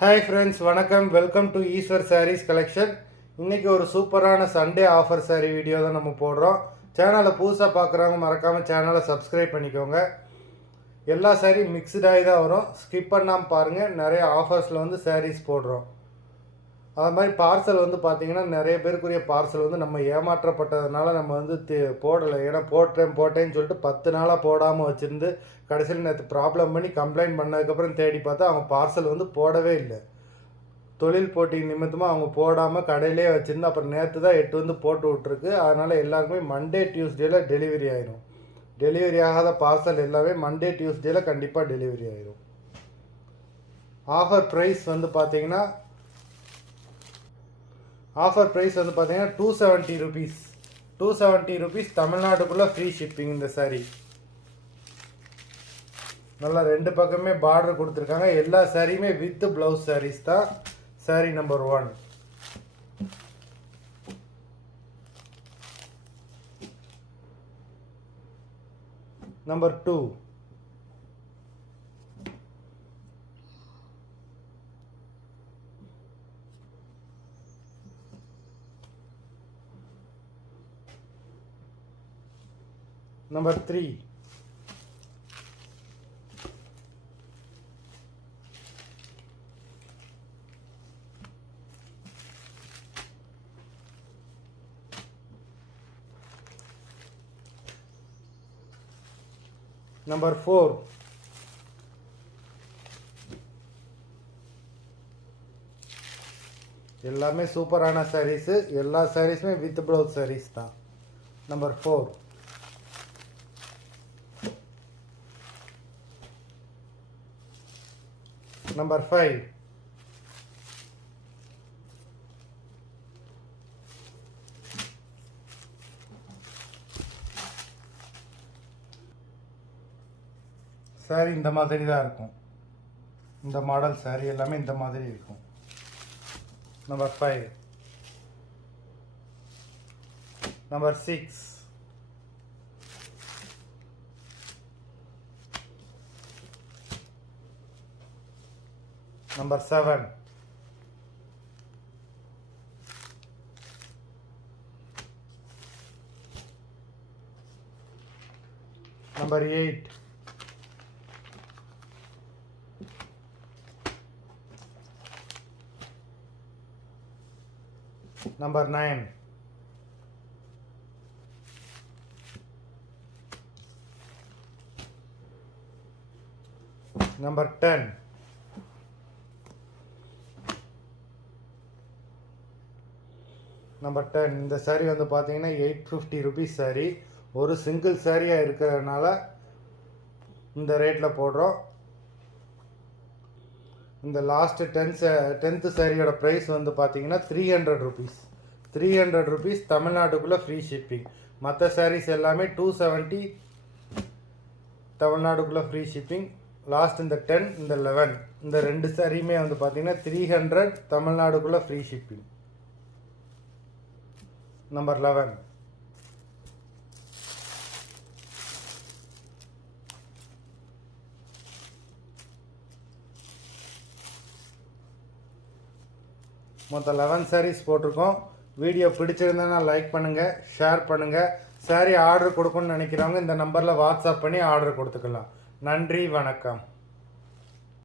Hi friends, வணக்கம். Welcome to Eswar sarees collection. இன்றைக்கி ஒரு சூப்பரான சண்டே ஆஃபர் சாரீ வீடியோ தான் நம்ம போடுறோம். சேனலை புதுசாக பார்க்குறவங்க மறக்காமல் சேனலை சப்ஸ்கிரைப் பண்ணிக்கோங்க. எல்லா சாரியும் மிக்சடாகி தான் வரும், ஸ்கிப் பண்ணாமல் பாருங்கள். நிறைய ஆஃபர்ஸில் வந்து சாரீஸ் போடுறோம். அது மாதிரி பார்சல் வந்து பார்த்திங்கன்னா நிறைய பேருக்குரிய பார்சல் வந்து நம்ம ஏமாற்றப்பட்டதுனால நம்ம வந்து போடலை. ஏன்னா போட்டேன்னு சொல்லிட்டு 10 நாளாக போடாமல் வச்சுருந்து கடைசியில் நேற்று ப்ராப்ளம் பண்ணி கம்ப்ளைண்ட் பண்ணதுக்கப்புறம் தேடி பார்த்தா அவங்க பார்சல் வந்து போடவே இல்லை. தொழில் போட்டி நிமித்தமாக அவங்க போடாமல் கடையிலே வச்சுருந்து அப்புறம் நேற்று தான் 8 வந்து போட்டு விட்ருக்கு. அதனால் எல்லாருக்குமே மண்டே டியூஸ்டேயில் டெலிவரி ஆயிடும். டெலிவரி ஆகாத பார்சல் எல்லாமே மண்டே டியூஸ்டேயில் கண்டிப்பாக டெலிவரி ஆயிடும். ஆஃபர் ப்ரைஸ் வந்து பார்த்திங்கன்னா $270. $270 தமிழ்நாட்டுக்குள்ளே ஃப்ரீ ஷிப்பிங். இந்த சாரீ நல்லா 2 பக்கமே பார்டர் கொடுத்துருக்காங்க. எல்லா சாரியுமே வித் ப்ளவுஸ் சாரீஸ் தான். சாரீ நம்பர் 1. நம்பர் 2. Number 3. Number 4. எல்லாமே சூப்பரான சாரீஸ். எல்லா சாரீஸுமே வித் ப்ளவுஸ் சாரீஸ் தான். நம்பர் 4. Number 5. சாரி இந்த மாதிரி தான் இருக்கும். இந்த மாடல் சாரி எல்லாமே இந்த மாதிரி இருக்கும். நம்பர் 5. நம்பர் 6. Number 7. Number 8. Number 9. Number 10. நம்பர் 10. இந்த சாரீ வந்து பார்த்தீங்கன்னா $850 சாரீ. ஒரு சிங்கிள் சாரியாக இருக்கிறதுனால இந்த ரேட்டில் போடுறோம். இந்த லாஸ்ட்டு 10th சாரியோட ப்ரைஸ் வந்து பார்த்தீங்கன்னா $300. $300 தமிழ்நாட்டுக்குள்ளே ஃப்ரீ ஷிப்பிங். மற்ற சாரீஸ் எல்லாமே $270 தமிழ்நாட்டுக்குள்ளே ஃப்ரீ ஷிப்பிங். லாஸ்ட் இந்த 10 இந்த 11 இந்த 2 சாரியுமே வந்து பார்த்தீங்கன்னா $300 தமிழ்நாடுக்குள்ளே ஃப்ரீ ஷிப்பிங். Number 11. மொத்தம் 11 சாரீஸ் போட்டிருக்கோம். வீடியோ பிடிச்சிருந்தேன்னா லைக் பண்ணுங்கள், ஷேர் பண்ணுங்கள். சாரீ ஆர்டர் கொடுக்கணும்னு நினைக்கிறவங்க இந்த நம்பரில் வாட்ஸ்அப் பண்ணி ஆர்டர் கொடுத்துக்கலாம். நன்றி, வணக்கம்.